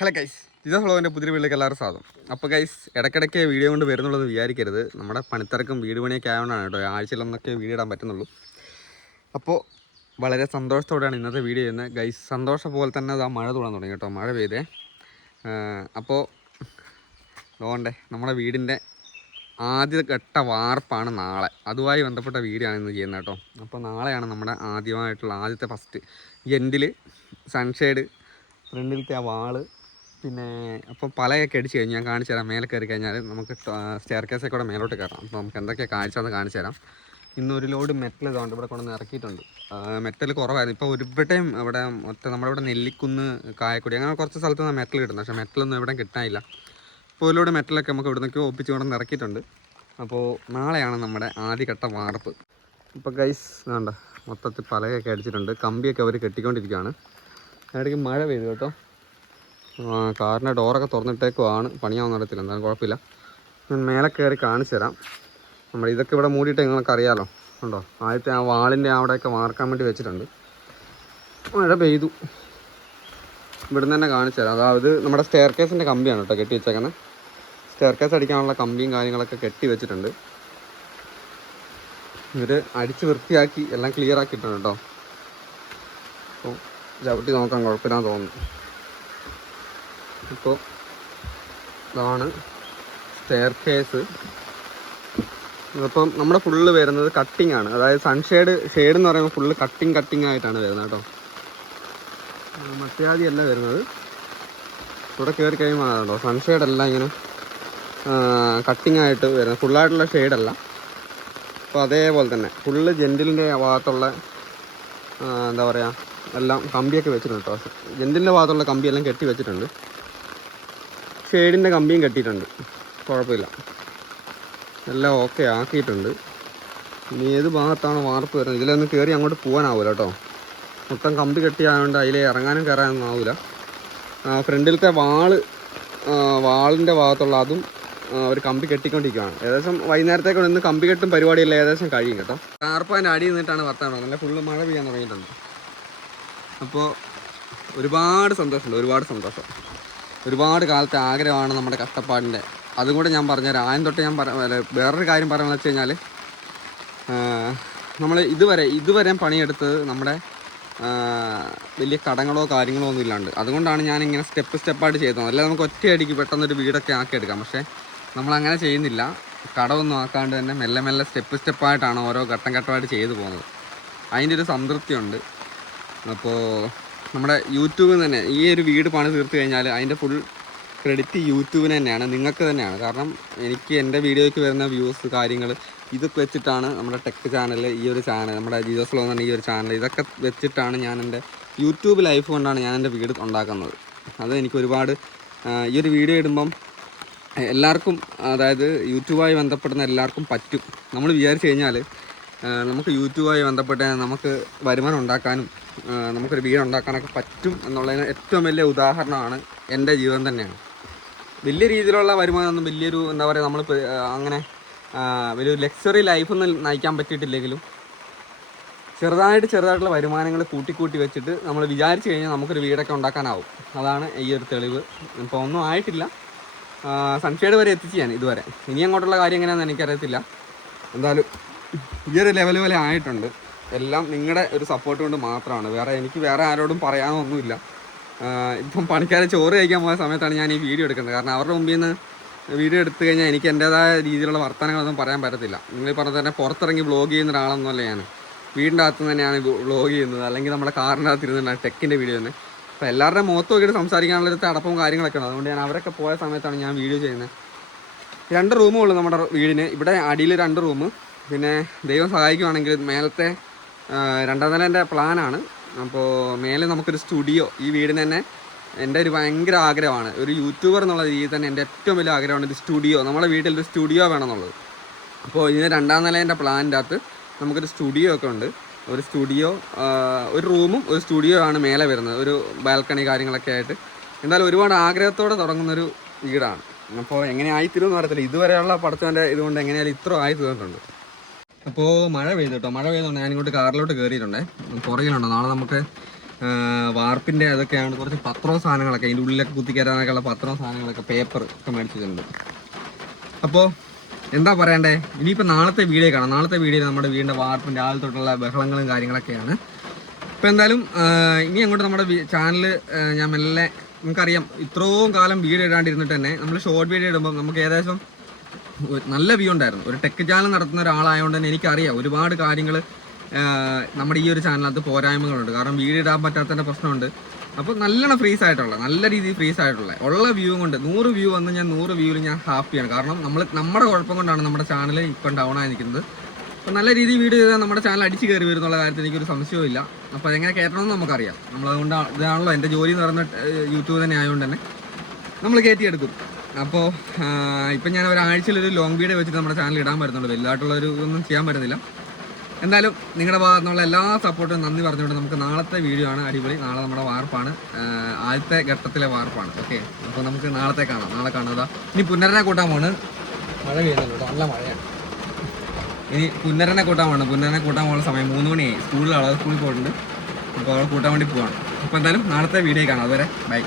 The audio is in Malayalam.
ഹലോ ഗൈസ് ജിജോ ഫ്ലോവിന്റെ പുതിയ വീട്ടിലേക്ക് എല്ലാവരും സ്വാഗതം. അപ്പോൾ ഗൈസ് ഇടയ്ക്കിടയ്ക്ക് വീഡിയോ കൊണ്ട് വരുന്നുള്ളത് വിചാരിക്കരുത്. നമ്മുടെ പണിത്തിരക്കും വീട് പണിയൊക്കെ ആയതുകൊണ്ടാണ് കേട്ടോ. ആഴ്ചയിലൊന്നൊക്കെ വീഡിയോ ഇടാൻ പറ്റുന്നുള്ളൂ. അപ്പോൾ വളരെ സന്തോഷത്തോടെയാണ് ഇന്നത്തെ വീഡിയോ ചെയ്യുന്നത്. ഗൈസ് സന്തോഷം പോലെ തന്നെ അത് ആ മഴ തുടങ്ങാൻ തുടങ്ങി കേട്ടോ. മഴ പെയ്തേ. അപ്പോൾ നോണ്ടേ നമ്മുടെ വീടിന്റെ ആദ്യ ഘട്ട വാർപ്പാണ് നാളെ. അതുമായി ബന്ധപ്പെട്ട വീഡിയോ ആണ് ഇന്ന് ചെയ്യുന്നത് കേട്ടോ. അപ്പോൾ നാളെയാണ് നമ്മുടെ ആദ്യമായിട്ടുള്ള ആദ്യത്തെ ഫസ്റ്റ് എൻഡിൽ സൺഷെയ്ഡ് ഫ്രണ്ടിലത്തെ ആ വാൾ പിന്നെ അപ്പോൾ പലയൊക്കെ അടിച്ച് കഴിഞ്ഞ് ഞാൻ കാണിച്ചു തരാം. മേലെ കയറി കഴിഞ്ഞാൽ നമുക്ക് സ്റ്റെയർ കേസൊക്കെ കൂടെ മേലോട്ട് കയറാം. അപ്പോൾ നമുക്ക് എന്തൊക്കെ കാഴ്ച എന്ന് കാണിച്ചു തരാം. ഇന്ന് ഒരു ലോഡ് മെറ്റൽ ഇതുകൊണ്ട് ഇവിടെ കൊണ്ടുവന്ന് ഇറക്കിയിട്ടുണ്ട്. മെറ്റൽ കുറവായിരുന്നു. ഇപ്പോൾ ഒരുവിടെയും ഇവിടെ മൊത്തം നമ്മുടെ ഇവിടെ നെല്ലിക്കുന്ന് കായക്കൊടി അങ്ങനെ കുറച്ച് സ്ഥലത്ത് നിന്ന് മെറ്റൽ കിട്ടുന്നത്. പക്ഷേ മെറ്റലൊന്നും ഇവിടെ കിട്ടാനില്ല. അപ്പോൾ ഒരു ലോഡ് മെറ്റലൊക്കെ നമുക്ക് ഇവിടെ നിന്നൊക്കെ ഒപ്പിച്ച് കൊണ്ടുവന്ന് ഇറക്കിയിട്ടുണ്ട്. അപ്പോൾ നാളെയാണ് നമ്മുടെ ആദ്യഘട്ട വാർപ്പ്. ഇപ്പോൾ ഗൈസ് വേണ്ട മൊത്തത്തിൽ പലകയൊക്കെ അടിച്ചിട്ടുണ്ട്. കമ്പിയൊക്കെ അവർ കെട്ടിക്കൊണ്ടിരിക്കുകയാണ് ഇടയ്ക്ക് മഴ പെയ്തു കേട്ടോ. കാറിന്റെ ഡോറൊക്കെ തുറന്നിട്ടേക്കുവാണ്. പണിയാവുന്ന നടത്തില്ല എന്തായാലും കുഴപ്പമില്ല. ഞാൻ മേലെ കയറി കാണിച്ചു തരാം. നമ്മൾ ഇതൊക്കെ ഇവിടെ മൂടിയിട്ട് നിങ്ങൾക്ക് അറിയാലോ. ഉണ്ടോ ആദ്യത്തെ ആ വാളിന്റെ അവിടെയൊക്കെ വാർക്കാൻ വേണ്ടി വെച്ചിട്ടുണ്ട്. മഴ പെയ്തു. ഇവിടുന്ന് തന്നെ കാണിച്ചു തരാം. അതായത് നമ്മുടെ സ്റ്റെയർ കേസിന്റെ കമ്പിയാണ് കേട്ടോ കെട്ടി വെച്ചേക്കുന്നത് സ്റ്റെയർ കേസ് അടിക്കാനുള്ള കമ്പിയും കാര്യങ്ങളൊക്കെ കെട്ടി വെച്ചിട്ടുണ്ട്. ഇവർ അടിച്ച് വൃത്തിയാക്കി എല്ലാം ക്ലിയർ ആക്കിയിട്ടുണ്ട് കേട്ടോ. അപ്പോൾ ചവിട്ടി നോക്കാൻ കുഴപ്പമില്ലാന്ന് തോന്നുന്നു. ഇപ്പോൾ ഇതാണ് സ്റ്റെയർ കേസ് അപ്പം നമ്മുടെ ഫുള്ള് വരുന്നത് കട്ടിംഗ് ആണ്. അതായത് സൺഷെയ്ഡ് ഷെയ്ഡ് എന്ന് പറയുമ്പോൾ ഫുള്ള് കട്ടിങ് കട്ടിങ് ആയിട്ടാണ് വരുന്നത് കേട്ടോ. മത്യാദി അല്ല വരുന്നത്. ഇവിടെ കയറി കഴിയുമ്പോൾ കേട്ടോ സൺഷെയ്ഡ് അല്ല ഇങ്ങനെ കട്ടിങ് ആയിട്ട് വരുന്നത്. ഫുള്ളായിട്ടുള്ള ഷെയ്ഡല്ല അപ്പോൾ അതേപോലെ തന്നെ ഫുള്ള് ജെന്റിലിന്റെ ഭാഗത്തുള്ള എന്താ പറയുക എല്ലാം കമ്പിയൊക്കെ വെച്ചിട്ടുണ്ട് കേട്ടോ. ജെന്റിന്റെ ഭാഗത്തുള്ള കമ്പിയെല്ലാം കെട്ടി വെച്ചിട്ടുണ്ട്. ഷെയ്ഡിന്റെ കമ്പിയും കെട്ടിയിട്ടുണ്ട്. കുഴപ്പമില്ല. എല്ലാം ഓക്കെ ആക്കിയിട്ടുണ്ട്. ഇനി ഏത് ഭാഗത്താണ് വാർപ്പ് വരുന്നത്? ഇതിലൊന്ന് കയറി അങ്ങോട്ട് പോകാനാവില്ല കേട്ടോ. മൊത്തം കമ്പി കെട്ടിയായതുകൊണ്ട് അതിൽ ഇറങ്ങാനും കയറാനൊന്നും ആവില്ല ഫ്രണ്ടിലത്തെ വാൾ വാളിന്റെ ഭാഗത്തുള്ള അതും ഒരു കമ്പി കെട്ടിക്കൊണ്ടിരിക്കുകയാണ് ഏകദേശം വൈകുന്നേരത്തേക്ക് ഇന്ന് കമ്പി കെട്ടും പരിപാടിയല്ല ഏകദേശം കഴിയും കേട്ടോ. കാർപ്പാന്റെ അടി നിന്നിട്ടാണ് വർത്താനം. നല്ല ഫുള്ള് മഴ പെയ്യാൻ തുടങ്ങിയിട്ടുണ്ട്. അപ്പോൾ ഒരുപാട് സന്തോഷമുണ്ട്. ഒരുപാട് സന്തോഷം. ഒരുപാട് കാലത്തെ ആഗ്രഹമാണ് നമ്മുടെ കഷ്ടപ്പാടിന്റെ. അതും കൂടെ ഞാൻ പറഞ്ഞുതരാം. ആദ്യം തൊട്ട് ഞാൻ പറ വേറൊരു കാര്യം പറയാമെന്ന് വെച്ച് കഴിഞ്ഞാൽ നമ്മൾ ഇതുവരെ ഇതുവരെ പണിയെടുത്തത് നമ്മുടെ വലിയ കടങ്ങളോ കാര്യങ്ങളോ ഒന്നും ഇല്ലാണ്ട്. അതുകൊണ്ടാണ് ഞാൻ ഇങ്ങനെ സ്റ്റെപ്പ് സ്റ്റെപ്പായിട്ട് ചെയ്തത്. അല്ല നമുക്ക് ഒറ്റയടിക്ക് പെട്ടെന്നൊരു വീടൊക്കെ ആക്കിയെടുക്കാം. പക്ഷേ നമ്മളങ്ങനെ ചെയ്യുന്നില്ല. കടമൊന്നും ആക്കാണ്ട് തന്നെ മെല്ലെ മെല്ലെ സ്റ്റെപ്പ് സ്റ്റെപ്പായിട്ടാണ് ഓരോ ഘട്ടം ഘട്ടമായിട്ട് ചെയ്തു പോകുന്നത്. അതിന്റെ ഒരു സംതൃപ്തിയുണ്ട്. അപ്പോൾ നമ്മുടെ യൂട്യൂബിൽ തന്നെ ഈ ഒരു വീട് പണി തീർത്ത് കഴിഞ്ഞാൽ അതിന്റെ ഫുൾ ക്രെഡിറ്റ് യൂട്യൂബിന് തന്നെയാണ് നിങ്ങൾക്ക് തന്നെയാണ്. കാരണം എനിക്ക് എന്റെ വീഡിയോയ്ക്ക് വരുന്ന വ്യൂസ് കാര്യങ്ങൾ ഇതൊക്കെ വെച്ചിട്ടാണ് നമ്മുടെ ടെക് ചാനൽ ഈ ഒരു ചാനൽ നമ്മുടെ ജീസസ് ലോ എന്ന ഈ ഒരു ചാനൽ ഇതൊക്കെ വെച്ചിട്ടാണ് ഞാൻ എന്റെ യൂട്യൂബ് ലൈഫ് കൊണ്ടാണ് ഞാൻ എന്റെ വീട് ഉണ്ടാക്കുന്നത്. അത് എനിക്ക് ഒരുപാട് ഈ ഒരു വീഡിയോ ഇടുമ്പം എല്ലാവർക്കും അതായത് യൂട്യൂബായി ബന്ധപ്പെടുന്ന എല്ലാവർക്കും പറ്റും. നമ്മൾ വിചാരിച്ചു കഴിഞ്ഞാൽ നമുക്ക് യൂട്യൂബുമായി ബന്ധപ്പെട്ട് നമുക്ക് വരുമാനം ഉണ്ടാക്കാനും നമുക്കൊരു വീട് ഉണ്ടാക്കാനൊക്കെ പറ്റും എന്നുള്ളതിന് ഏറ്റവും വലിയ ഉദാഹരണമാണ് എന്റെ ജീവിതം തന്നെയാണ്. വലിയ രീതിയിലുള്ള വരുമാനമൊന്നും വലിയൊരു എന്താ പറയുക നമ്മൾ അങ്ങനെ വലിയൊരു ലക്സറി ലൈഫൊന്നും നയിക്കാൻ പറ്റിയിട്ടില്ലെങ്കിലും ചെറുതായിട്ട് ചെറുതായിട്ടുള്ള വരുമാനങ്ങൾ കൂട്ടിക്കൂട്ടി വെച്ചിട്ട് നമ്മൾ വിചാരിച്ചു കഴിഞ്ഞാൽ നമുക്കൊരു വീടൊക്കെ ഉണ്ടാക്കാനാവും. അതാണ് ഈ ഒരു തെളിവ്. ഇപ്പോൾ ഒന്നും ആയിട്ടില്ല. സൺഷെയ്ഡ് വരെ എത്തിച്ച് ഞാൻ ഇതുവരെ. ഇനി അങ്ങോട്ടുള്ള കാര്യം എങ്ങനെയാണെന്ന് എനിക്കറിയത്തില്ല. എന്തായാലും ഈ ഒരു ലെവൽ വരെ ആയിട്ടുണ്ട്. എല്ലാം നിങ്ങളുടെ ഒരു സപ്പോർട്ട് കൊണ്ട് മാത്രമാണ് വേറെ എനിക്ക് വേറെ ആരോടും പറയാനൊന്നുമില്ല. ഇപ്പം പണിക്കാരെ ചോറ് കഴിക്കാൻ പോയ സമയത്താണ് ഞാൻ ഈ വീഡിയോ എടുക്കുന്നത്. കാരണം അവരുടെ മുമ്പിൽ നിന്ന് വീഡിയോ എടുത്തു കഴിഞ്ഞാൽ എനിക്ക് എന്റേതായ രീതിയിലുള്ള വർത്തമാനങ്ങളൊന്നും പറയാൻ പറ്റത്തില്ല. നിങ്ങൾ പറഞ്ഞ തന്നെ പുറത്തിറങ്ങി ബ്ലോഗ് ചെയ്യുന്ന ഒരാളൊന്നുമല്ല ഞാൻ വീടിന്റെ അകത്ത് തന്നെയാണ് ബ്ലോഗ് ചെയ്യുന്നത്. അല്ലെങ്കിൽ നമ്മുടെ കാറിന്റെ അകത്ത് ഇരുന്നിട്ടാണ് ടെക്കിന്റെ വീഡിയോ തന്നെ. അപ്പോൾ എല്ലാവരുടെ മുഖത്ത് നോക്കിയിട്ട് സംസാരിക്കാനുള്ള ഒരു തടപ്പവും കാര്യങ്ങളൊക്കെ ഉണ്ട് അതുകൊണ്ട് ഞാൻ അവരൊക്കെ പോയ സമയത്താണ് ഞാൻ വീഡിയോ ചെയ്യുന്നത്. രണ്ട് റൂമേ ഉള്ളൂ നമ്മുടെ വീടിന്. ഇവിടെ അടിയിൽ രണ്ട് റൂം പിന്നെ ദൈവം സഹായിക്കുവാണെങ്കിൽ മേലത്തെ രണ്ടാം നിലേന്റെ പ്ലാനാണ്. അപ്പോൾ മേലെ നമുക്കൊരു സ്റ്റുഡിയോ ഈ വീടിന് തന്നെ എന്റെ ഒരു ഭയങ്കര ആഗ്രഹമാണ്. ഒരു യൂട്യൂബർ എന്നുള്ള രീതിയിൽ തന്നെ എന്റെ ഏറ്റവും വലിയ ആഗ്രഹമാണ് ഒരു സ്റ്റുഡിയോ. നമ്മുടെ വീട്ടിൽ ഒരു സ്റ്റുഡിയോ വേണമെന്നുള്ളത്. അപ്പോൾ ഇതിന് രണ്ടാം നിലേന്റെ പ്ലാനിന്റെ അകത്ത് നമുക്കൊരു സ്റ്റുഡിയോ ഒക്കെ ഉണ്ട്. ഒരു സ്റ്റുഡിയോ ഒരു റൂമും ഒരു സ്റ്റുഡിയോ ആണ് മേലെ വരുന്നത്. ഒരു ബാൽക്കണി കാര്യങ്ങളൊക്കെ ആയിട്ട്. എന്തായാലും ഒരുപാട് ആഗ്രഹത്തോടെ തുടങ്ങുന്നൊരു വീടാണ്. അപ്പോൾ എങ്ങനെ ആയിത്തീരുമെന്ന് അറിയത്തില്ല. ഇതുവരെയുള്ള പഠിച്ചവന്റെ ഇതുകൊണ്ട് എങ്ങനെയാലും ഇത്ര ആയി തീർന്നിട്ടുണ്ട്. അപ്പോൾ മഴ പെയ്തു കേട്ടോ മഴ പെയ്തുകൊണ്ട് ഞാൻ ഇങ്ങോട്ട് കാറിലോട്ട് കയറിയിട്ടുണ്ടേ പുറകിലുണ്ടോ. നാളെ നമുക്ക് വാർപ്പിന്റെ അതൊക്കെയാണ് കുറച്ച് പത്രവും സാധനങ്ങളൊക്കെ അതിന്റെ ഉള്ളിലൊക്കെ കുത്തിക്കയറാനൊക്കെ ഉള്ള പത്രവും സാധനങ്ങളൊക്കെ പേപ്പർ ഒക്കെ മേടിച്ചിട്ടുണ്ട്. അപ്പോൾ എന്താ പറയണ്ടേ? ഇനിയിപ്പോൾ നാളത്തെ വീഡിയോ കാണാം. നാളത്തെ വീഡിയോ നമ്മുടെ വീടിന്റെ വാർപ്പിന്റെ ആൾ തൊട്ടുള്ള ബഹളങ്ങളും കാര്യങ്ങളൊക്കെയാണ്. ഇപ്പോൾ എന്തായാലും ഇനി അങ്ങോട്ട് നമ്മുടെ ചാനൽ ഞാൻ മെല്ലെ നമുക്കറിയാം ഇത്രയും കാലം വീഡിയോ ഇടാണ്ടിരുന്നിട്ട് തന്നെ നമ്മൾ ഷോർട്ട് വീഡിയോ ഇടുമ്പോൾ നമുക്ക് ഏകദേശം നല്ല വ്യൂ ഉണ്ടായിരുന്നു. ഒരു ടെക് ചാനൽ നടത്തുന്ന ഒരാളായതുകൊണ്ട് തന്നെ എനിക്കറിയാം. ഒരുപാട് കാര്യങ്ങൾ നമ്മുടെ ഈ ഒരു ചാനലിനകത്ത് പോരായ്മകളുണ്ട്. കാരണം വീഡിയോ ഇടാൻ പറ്റാത്തതിന്റെ പ്രശ്നമുണ്ട്. അപ്പോൾ നല്ലോണം ഫ്രീസ് ആയിട്ടുള്ള നല്ല രീതിയിൽ ഫ്രീസ് ആയിട്ടുള്ള ഉള്ള വ്യൂ കൊണ്ട് നൂറ് വ്യൂ വന്ന് ഞാൻ നൂറ് വ്യൂവിൽ ഞാൻ ഹാപ്പിയാണ് കാരണം നമ്മൾ നമ്മുടെ കുഴപ്പം കൊണ്ടാണ് നമ്മുടെ ചാനൽ ഇപ്പം ഡൗൺ ആയി നിൽക്കുന്നത് അപ്പോൾ നല്ല രീതിയിൽ വീഡിയോ ചെയ്താൽ നമ്മുടെ ചാനൽ അടിച്ച് കയറി വരുന്നുള്ള കാര്യത്തിൽ എനിക്കൊരു സംശയവും ഇല്ല. അപ്പോൾ അതെങ്ങനെ കയറ്റണമെന്ന് നമുക്കറിയാം. നമ്മളതുകൊണ്ട് ഇതാണല്ലോ എന്റെ ജോലി എന്ന് പറയുന്ന യൂട്യൂബ് തന്നെ ആയതുകൊണ്ട് തന്നെ നമ്മൾ കയറ്റിയെടുക്കും. അപ്പോൾ ഇപ്പം ഞാൻ ഒരാഴ്ചയിലൊരു ലോങ് വീഡിയോ വെച്ചിട്ട് നമ്മുടെ ചാനൽ ഇടാൻ പറ്റുന്നുള്ളൂ വലുതായിട്ടുള്ള ഒരു ഇതൊന്നും ചെയ്യാൻ പറ്റുന്നില്ല എന്തായാലും നിങ്ങളുടെ ഭാഗത്തു നിന്നുള്ള എല്ലാ സപ്പോർട്ടും നന്ദി പറഞ്ഞുകൊണ്ട് നമുക്ക് നാളത്തെ വീഡിയോ ആണ് അടിപൊളി. നാളെ നമ്മുടെ വാർപ്പാണ്. ആദ്യത്തെ ഘട്ടത്തിലെ വാർപ്പാണ്. ഓക്കെ അപ്പോൾ നമുക്ക് നാളത്തെ കാണാം. നാളെ കാണുക ഇനി പുനരനെ കൂട്ടാൻ പോണ്. മഴ പെയ്യുന്നുള്ളൂ നല്ല മഴയാണ്. ഇനി പുനരനെ കൂട്ടാൻ പോകണം പുന്നരനെ കൂട്ടാൻ പോകുന്ന സമയം മൂന്ന് മണിയായി. സ്കൂളിലാണ് സ്കൂളിൽ പോയിട്ടുണ്ട്. അപ്പോൾ അവളെ കൂട്ടാൻ വേണ്ടി പോവാണ്. അപ്പോൾ എന്തായാലും നാളത്തെ വീഡിയോ കാണാം. അതുവരെ ബൈ